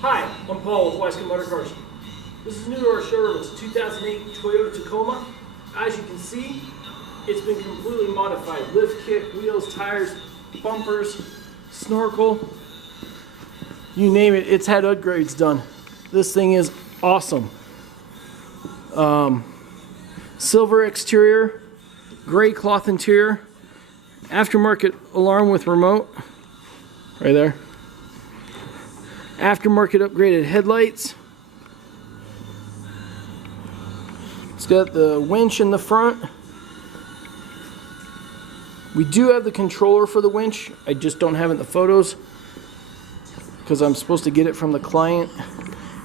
Hi, I'm Paul with weisco Motor Cars. This is new to our showroom. It's a 2008 Toyota Tacoma. As you can see, it's been completely modified. Lift kit, wheels, tires, bumpers, snorkel, you name it, it's had upgrades done. This thing is awesome. Silver exterior, gray cloth interior, aftermarket alarm with remote, right there. Aftermarket upgraded headlights. It's got the winch in the front. We do have the controller for the winch. I just don't have it in the photos because I'm supposed to get it from the client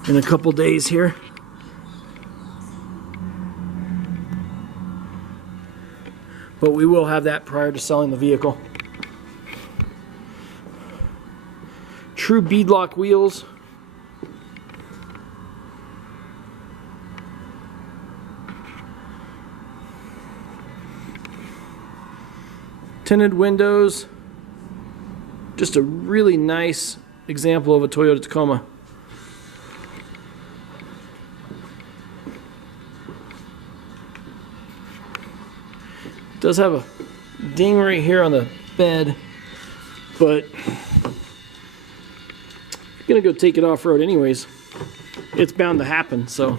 in a couple days here. But we will have that prior to selling the vehicle. True beadlock wheels. Tinted windows. Just a really nice example of a Toyota Tacoma. It does have a ding right here on the bed, but I'm gonna go take it off-road anyways. It's bound to happen, so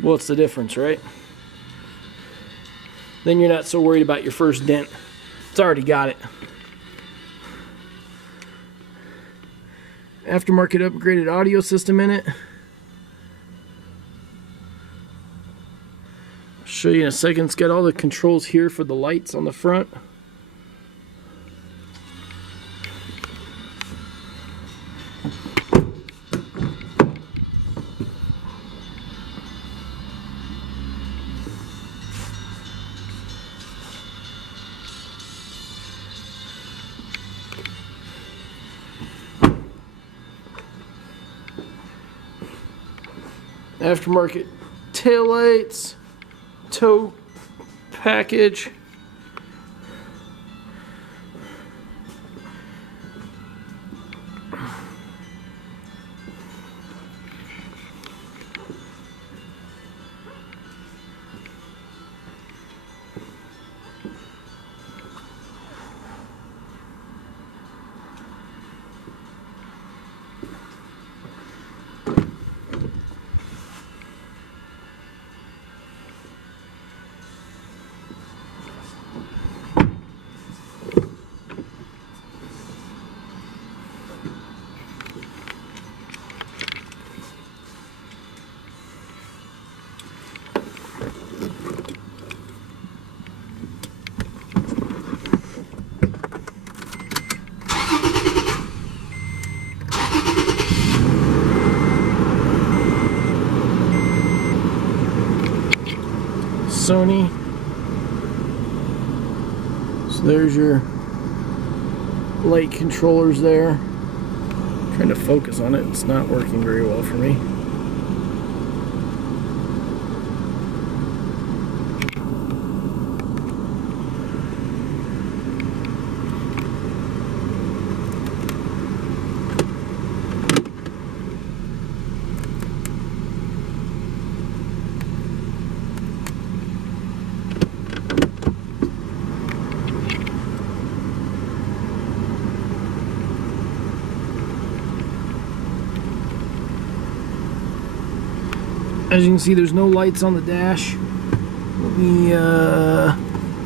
what's the difference, right? Then you're not so worried about your first dent. It's already got it. Aftermarket upgraded audio system in it. I'll show you in a second. It's got all the controls here for the lights on the front. Aftermarket taillights, tow package, Sony. So there's your light controllers there. I'm trying to focus on it. It's not working very well for me. As you can see, there's no lights on the dash. Let me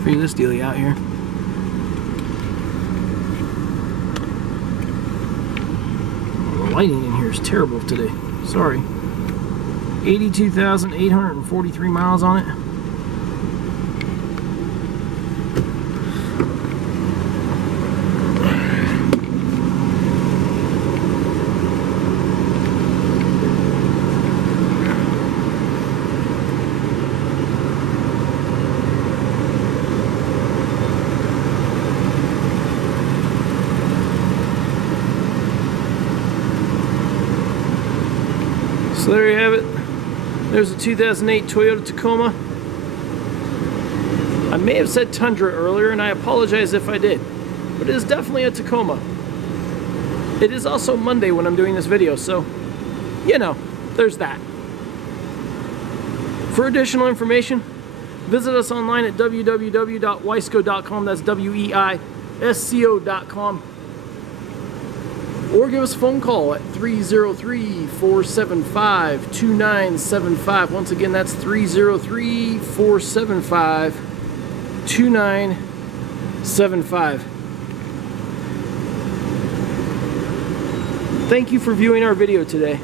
figure this dealie out here. The lighting in here is terrible today. Sorry. 82,843 miles on it. So there you have it. There's a 2008 Toyota Tacoma. I may have said Tundra earlier, and I apologize if I did, but it is definitely a Tacoma. It is also Monday when I'm doing this video, so you know, there's that. For additional information, visit us online at www.weisco.com. That's weisco.com. Or give us a phone call at 303-475-2975. Once again, that's 303-475-2975. Thank you for viewing our video today.